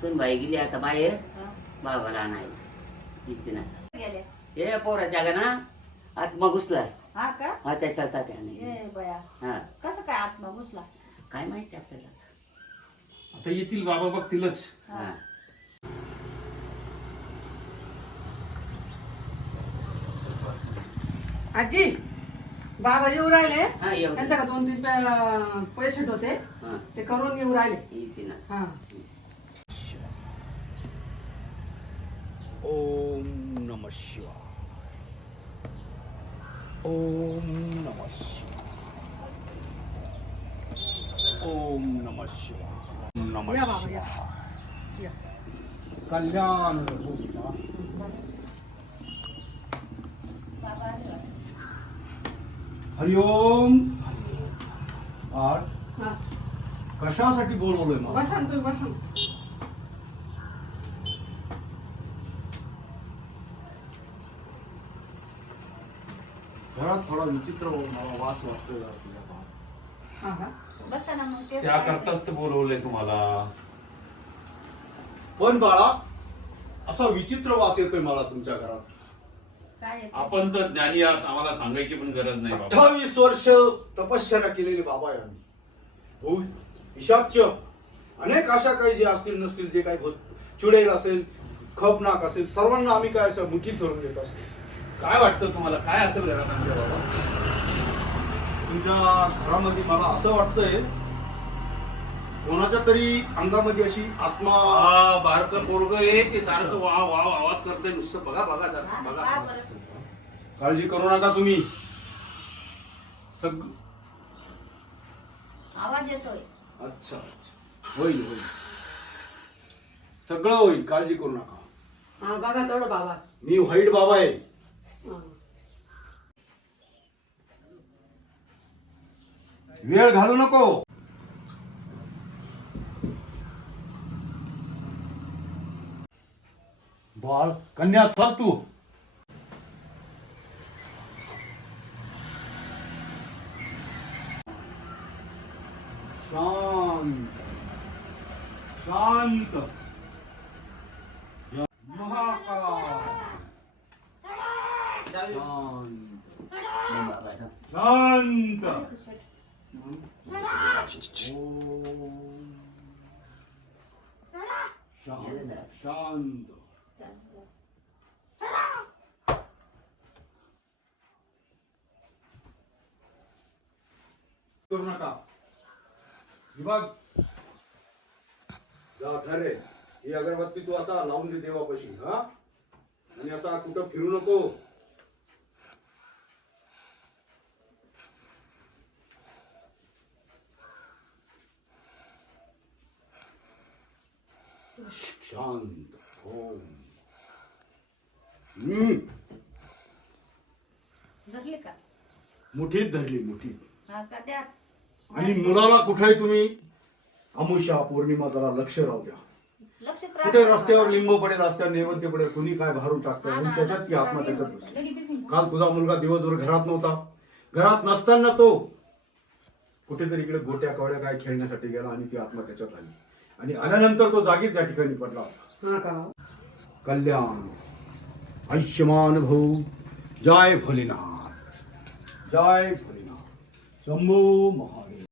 सुनबाई गेली आता बाहेर. हा. बाबाला दिसनाचा गेले. हे पोराच्या गा ना. आत्मा घुसला. हा का? हा बया. हा. कसं काय आत्मा घुसला? काय माहिती आपल्याला आता. येतील बाबा बघतीलच. हा. आजी बाबा येऊ राहिले. हा. त्यांच्या का दोन तीन पेशंट होते. हा. ते करून येऊ राहिले येते ना हा ओम नम शिवाय। ओम नम शिवाय। ओम नम शिवाय। ओम नम या. कल्याण. हरिओम हा. कशासाठी बोलवलंय मला बसा ना तुम्ही बसा ना. घरात थोडा विचित्र मला वास वाटतोय जरा तुझ्या पायात. हा का बसा ना मग तेच त्या करायचं. करताच तर बोलवलंय तुम्हाला पण बाळा असा विचित्र वास येतोय मला तुमच्या घरात काय येतं? आपण तर ज्ञानी आहात आम्हाला सांगायची पण गरज नाही बाबा अठ्ठावीस वर्ष तपश्चर्या केलेली बाबा आहे आम्ही भूत पिशाच्य अनेक अशा काही जे असतील नसतील जे काही चुडेल असेल खपनाक असेल सर्वांना आम्ही काय असं मुठीत धरून घेत असतो काय वाटतं तुम्हाला? काय असेल घरात आमच्या बाबा? तुमच्या घरामध्ये मला असं वाटतंय कोणाच्या तरी अंगामध्ये अशी आत्मा बारक पोरग आहे ते सारखं वाव वाव आवाज करतंय नुसतं. बघा बघा जरा बघा? काळजी करू नका तुम्ही. सग आवाज येतोय. अच्छा अच्छा. होईल होईल. सगळं होईल काळजी करू नका. हा बघा तेवढं बाबा. मी व्हाईट बाबा आहे. वेळ घालू नको. बाळ कन्या चाल तू. शांत. शांत. शांत बाबा शांत ओम शांत शांत करू नका ही बघ जा खरे ही अगरबत्ती तू आता लावून दे देवापाशी हा आणि असा कुठं फिरू नको शांत ओम हम्म धरले का? मुठीत धरली मुठीत. हा का? आणि मुलाला कुठे तुम्ही? अमुषा पौर्णिमा जरा लक्ष राहू द्या. लक्षच कुठे रस्त्यावर लिंब पडेल रस्त्यावर नैवेद्य पडेल कुणी काय भारून टाकतं? आणि त्याच्यात ती आत्मा त्याच्यात. काल तुझा मुलगा दिवसभर घरात नव्हता. घरात नसताना तो कुठेतरी इकडे गोट्या कवड्या काय खेळण्यासाठी गेला आणि ती आत्मा त्याच्यात आली. आणि आल्यानंतर तो जागीच या ठिकाणी पडला हा का? कल्याण आयुष्यमान भाऊ जय भोलेनाथ जय भोलेनाथ. शंभो महा